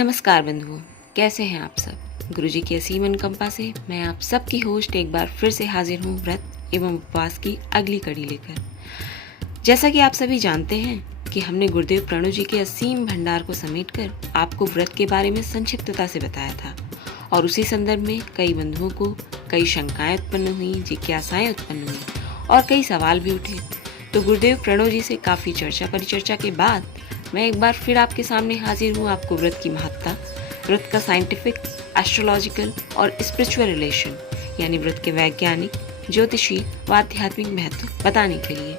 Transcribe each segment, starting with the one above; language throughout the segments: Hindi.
नमस्कार बंधुओं, कैसे हैं आप सब। गुरुजी की असीम अनुकंपा से मैं आप सबकी होस्ट एक बार फिर से हाजिर हूँ व्रत एवं उपवास की अगली कड़ी लेकर। जैसा कि आप सभी जानते हैं कि हमने गुरुदेव प्रणव जी के असीम भंडार को समेटकर आपको व्रत के बारे में संक्षिप्तता से बताया था और उसी संदर्भ में कई बंधुओं को कई शंकाएं उत्पन्न हुई, जिज्ञासाएं उत्पन्न हुई और कई सवाल भी उठे। तो गुरुदेव प्रणव जी से काफ़ी चर्चा परिचर्चा के बाद मैं एक बार फिर आपके सामने हाजिर हूँ आपको व्रत की महत्ता, व्रत का साइंटिफिक, एस्ट्रोलॉजिकल और स्पिरिचुअल रिलेशन यानी व्रत के वैज्ञानिक, ज्योतिषीय व आध्यात्मिक महत्व बताने के लिए।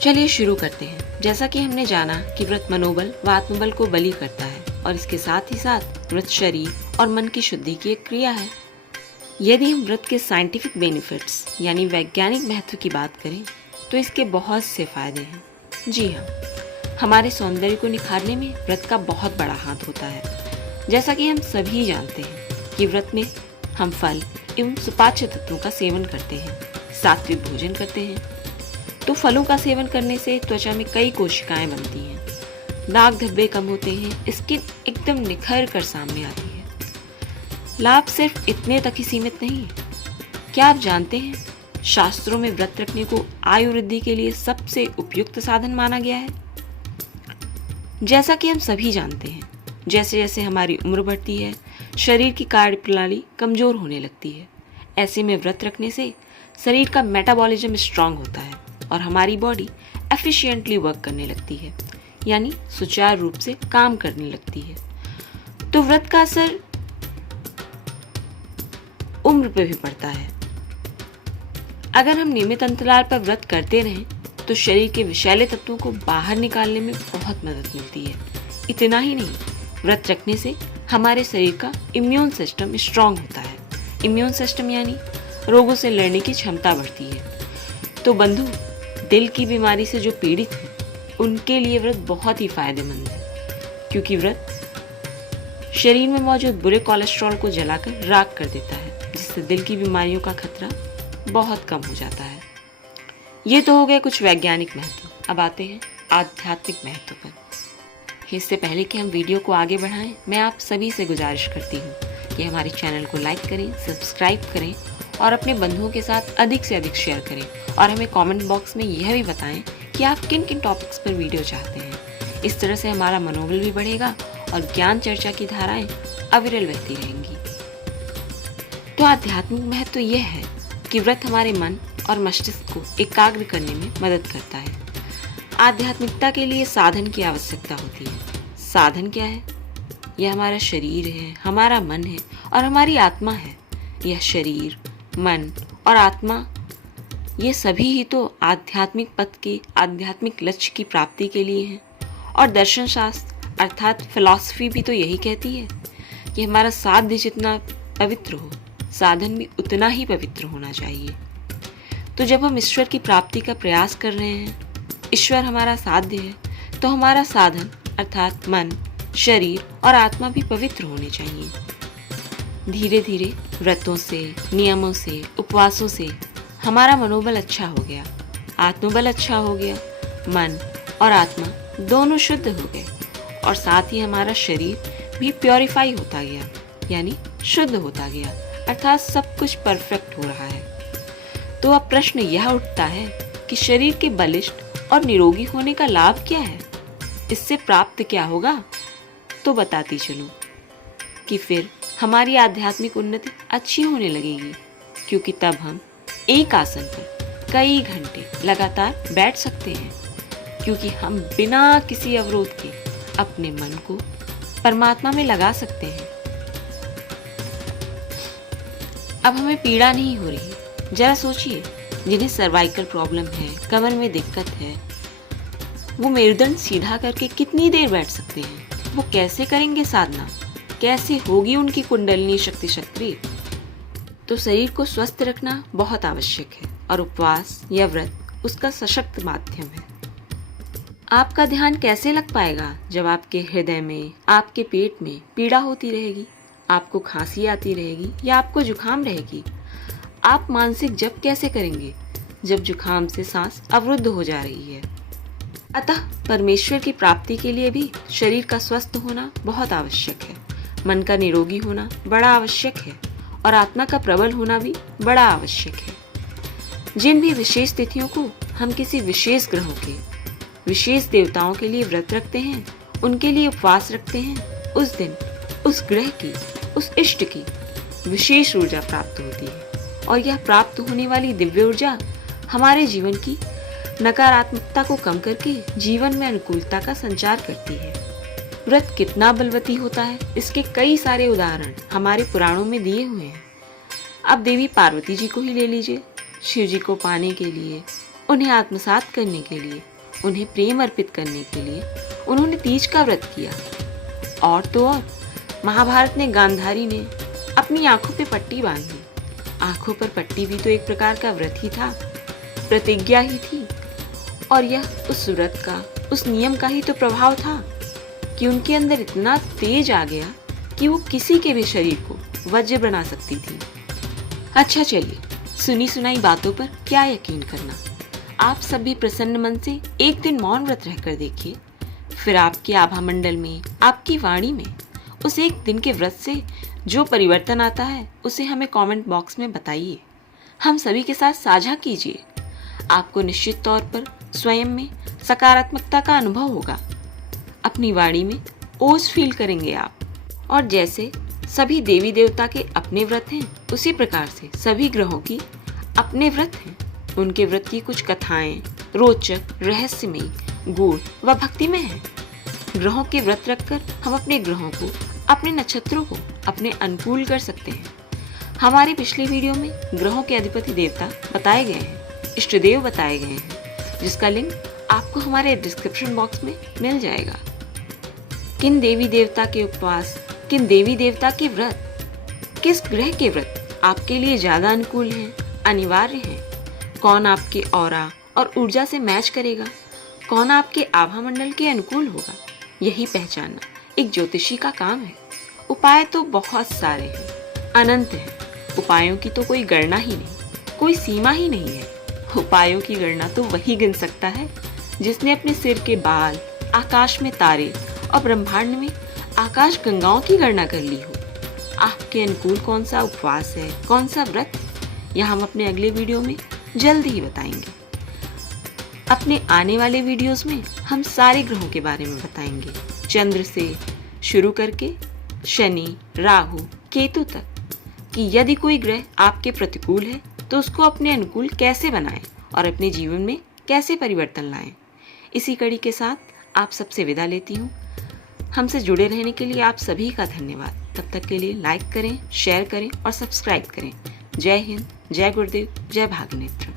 चलिए शुरू करते हैं। जैसा कि हमने जाना कि व्रत मनोबल व आत्मबल को बलि करता है और इसके साथ ही साथ व्रत शरीर और मन की शुद्धि की एक क्रिया है। यदि हम व्रत के साइंटिफिक बेनिफिट्स यानी वैज्ञानिक महत्व की बात करें तो इसके बहुत से फायदे हैं। जी हाँ, हमारे सौंदर्य को निखारने में व्रत का बहुत बड़ा हाथ होता है। जैसा कि हम सभी जानते हैं कि व्रत में हम फल एवं सुपाच्य तत्वों का सेवन करते हैं, सात्विक भोजन करते हैं। तो फलों का सेवन करने से त्वचा में कई कोशिकाएं बनती हैं, दाग धब्बे कम होते हैं, स्किन एकदम निखर कर सामने आती है। लाभ सिर्फ इतने तक ही सीमित नहीं है। क्या आप जानते हैं शास्त्रों में व्रत रखने को आयु वृद्धि के लिए सबसे उपयुक्त साधन माना गया है। जैसा कि हम सभी जानते हैं, जैसे जैसे हमारी उम्र बढ़ती है शरीर की कार्यप्रणाली कमजोर होने लगती है। ऐसे में व्रत रखने से शरीर का मेटाबॉलिज्म स्ट्रांग होता है और हमारी बॉडी एफिशिएंटली वर्क करने लगती है, यानी सुचारू रूप से काम करने लगती है। तो व्रत का असर उम्र पर भी पड़ता है। अगर हम नियमित अंतराल पर व्रत करते रहें तो शरीर के विषैले तत्वों को बाहर निकालने में बहुत मदद मिलती है। इतना ही नहीं, व्रत रखने से हमारे शरीर का इम्यून सिस्टम स्ट्रांग होता है। इम्यून सिस्टम यानी रोगों से लड़ने की क्षमता बढ़ती है। तो बंधु, दिल की बीमारी से जो पीड़ित हैं उनके लिए व्रत बहुत ही फायदेमंद है, क्योंकि व्रत शरीर में मौजूद बुरे कोलेस्ट्रॉल को जलाकर राख कर देता है, जिससे दिल की बीमारियों का खतरा बहुत कम हो जाता है। ये तो हो गए कुछ वैज्ञानिक महत्व। अब आते हैं आध्यात्मिक महत्व पर। इससे पहले कि हम वीडियो को आगे बढ़ाएं, मैं आप सभी से गुजारिश करती हूँ कि हमारे चैनल को लाइक करें, सब्सक्राइब करें और अपने बंधुओं के साथ अधिक से अधिक शेयर करें और हमें कमेंट बॉक्स में यह भी बताएं कि आप किन किन टॉपिक्स पर वीडियो चाहते हैं। इस तरह से हमारा मनोबल भी बढ़ेगा और ज्ञान चर्चा की धाराएं अविरल बहती रहेंगी। तो आध्यात्मिक महत्व यह है कि व्रत हमारे मन और मस्तिष्क को एकाग्र करने में मदद करता है। आध्यात्मिकता के लिए साधन की आवश्यकता होती है। साधन क्या है? यह हमारा शरीर है, हमारा मन है और हमारी आत्मा है। यह शरीर, मन और आत्मा ये सभी ही तो आध्यात्मिक पथ के आध्यात्मिक लक्ष्य की प्राप्ति के लिए हैं। और दर्शन शास्त्र अर्थात फिलॉसफी भी तो यही कहती है कि हमारा साध्य जितना पवित्र हो, साधन भी उतना ही पवित्र होना चाहिए। तो जब हम ईश्वर की प्राप्ति का प्रयास कर रहे हैं, ईश्वर हमारा साध्य है, तो हमारा साधन अर्थात मन, शरीर और आत्मा भी पवित्र होने चाहिए। धीरे धीरे व्रतों से, नियमों से, उपवासों से हमारा मनोबल अच्छा हो गया, आत्मबल अच्छा हो गया, मन और आत्मा दोनों शुद्ध हो गए और साथ ही हमारा शरीर भी प्योरीफाई होता गया, यानी शुद्ध होता गया, अर्थात सब कुछ परफेक्ट हो रहा है। तो अब प्रश्न यह उठता है कि शरीर के बलिष्ठ और निरोगी होने का लाभ क्या है, इससे प्राप्त क्या होगा। तो बताती चलूं कि फिर हमारी आध्यात्मिक उन्नति अच्छी होने लगेगी, क्योंकि तब हम एक आसन पर कई घंटे लगातार बैठ सकते हैं, क्योंकि हम बिना किसी अवरोध के अपने मन को परमात्मा में लगा सकते हैं। अब हमें पीड़ा नहीं हो रही। जरा सोचिए, जिन्हें सर्वाइकल प्रॉब्लम है, कमर में दिक्कत है, वो मेरुदंड सीधा करके कितनी देर बैठ सकते हैं? वो कैसे करेंगे साधना? कैसे होगी उनकी कुंडलिनी शक्ति सक्रिय? तो शरीर को स्वस्थ रखना बहुत आवश्यक है और उपवास या व्रत उसका सशक्त माध्यम है। आपका ध्यान कैसे लग पाएगा जब आपके हृदय में, आपके पेट में पीड़ा होती रहेगी, आपको खांसी आती रहेगी या आपको जुकाम रहेगी? आप मानसिक जप कैसे करेंगे जब जुकाम से सांस अवरुद्ध हो जा रही है? अतः परमेश्वर की प्राप्ति के लिए भी शरीर का स्वस्थ होना बहुत आवश्यक है, मन का निरोगी होना बड़ा आवश्यक है और आत्मा का प्रबल होना भी बड़ा आवश्यक है। जिन भी विशेष तिथियों को हम किसी विशेष ग्रहों के, विशेष देवताओं के लिए व्रत रखते हैं, उनके लिए उपवास रखते हैं, उस दिन उस ग्रह की, उस इष्ट की विशेष ऊर्जा प्राप्त होती है और यह प्राप्त होने वाली दिव्य ऊर्जा हमारे जीवन की नकारात्मकता को कम करके जीवन में अनुकूलता का संचार करती है। व्रत कितना बलवती होता है, इसके कई सारे उदाहरण हमारे पुराणों में दिए हुए हैं। अब देवी पार्वती जी को ही ले लीजिए। शिव जी को पाने के लिए, उन्हें आत्मसात करने के लिए, उन्हें प्रेम अर्पित करने के लिए उन्होंने तीज का व्रत किया। और तो और महाभारत में गांधारी ने अपनी आंखों पे पट्टी बांधी। आंखों पर पट्टी भी तो एक प्रकार का व्रत ही था, प्रतिज्ञा ही थी। और यह उस व्रत का, उस नियम का ही तो प्रभाव था कि उनके अंदर इतना तेज आ गया कि वो किसी के भी शरीर को वज्र बना सकती थी। अच्छा चलिए, सुनी सुनाई बातों पर क्या यकीन करना। आप सब भी प्रसन्न मन से एक दिन मौन व्रत रहकर देखिए, फिर आपके आभा मंडल में, आपकी वाणी में उस एक दिन के व्रत से जो परिवर्तन आता है उसे हमें कमेंट बॉक्स में बताइए। हम सभी के साथ साझा कीजिए। आपको निश्चित तौर पर स्वयं में सकारात्मकता का अनुभव होगा। अपनी वाणी में ओज फील करेंगे आप। और जैसे सभी देवी देवता के अपने व्रत हैं, उसी प्रकार से सभी ग्रहों की अपने व्रत हैं। उनके व्रत की कुछ कथाएं रोचक, रहस्यमयी, गूढ़ व भक्तिमय हैं। ग्रहों के व्रत रखकर हम अपने ग्रहों को, अपने नक्षत्रों को अपने अनुकूल कर सकते हैं। हमारे पिछले वीडियो में ग्रहों के अधिपति देवता बताए गए हैं, इष्ट देव बताए गए हैं, जिसका लिंक आपको हमारे डिस्क्रिप्शन बॉक्स में मिल जाएगा। किन देवी देवता के उपवास, किन देवी देवता के व्रत, किस ग्रह के व्रत आपके लिए ज्यादा अनुकूल हैं, अनिवार्य हैं, कौन आपके ऑरा और ऊर्जा से मैच करेगा, कौन आपके आभा मंडल के अनुकूल होगा, यही पहचानना एक ज्योतिषी का काम है। उपाय तो बहुत सारे हैं, अनंत हैं। उपायों की तो कोई गणना ही नहीं, कोई सीमा ही नहीं है। उपायों की गणना तो वही गिन सकता है जिसने अपने सिर के बाल, आकाश में तारे और ब्रह्मांड में आकाश गंगाओं की गणना कर ली हो। आपके अनुकूल कौन सा उपवास है, कौन सा व्रत, यह हम अपने अगले वीडियो में जल्द ही बताएंगे। अपने आने वाले वीडियोस में हम सारे ग्रहों के बारे में बताएंगे, चंद्र से शुरू करके शनि, राहु, केतु तक, कि यदि कोई ग्रह आपके प्रतिकूल है तो उसको अपने अनुकूल कैसे बनाएं और अपने जीवन में कैसे परिवर्तन लाएं। इसी कड़ी के साथ आप सबसे विदा लेती हूँ। हमसे जुड़े रहने के लिए आप सभी का धन्यवाद। तब तक के लिए लाइक करें, शेयर करें और सब्सक्राइब करें। जय हिंद, जय गुरुदेव, जय भाग्यनेत्र।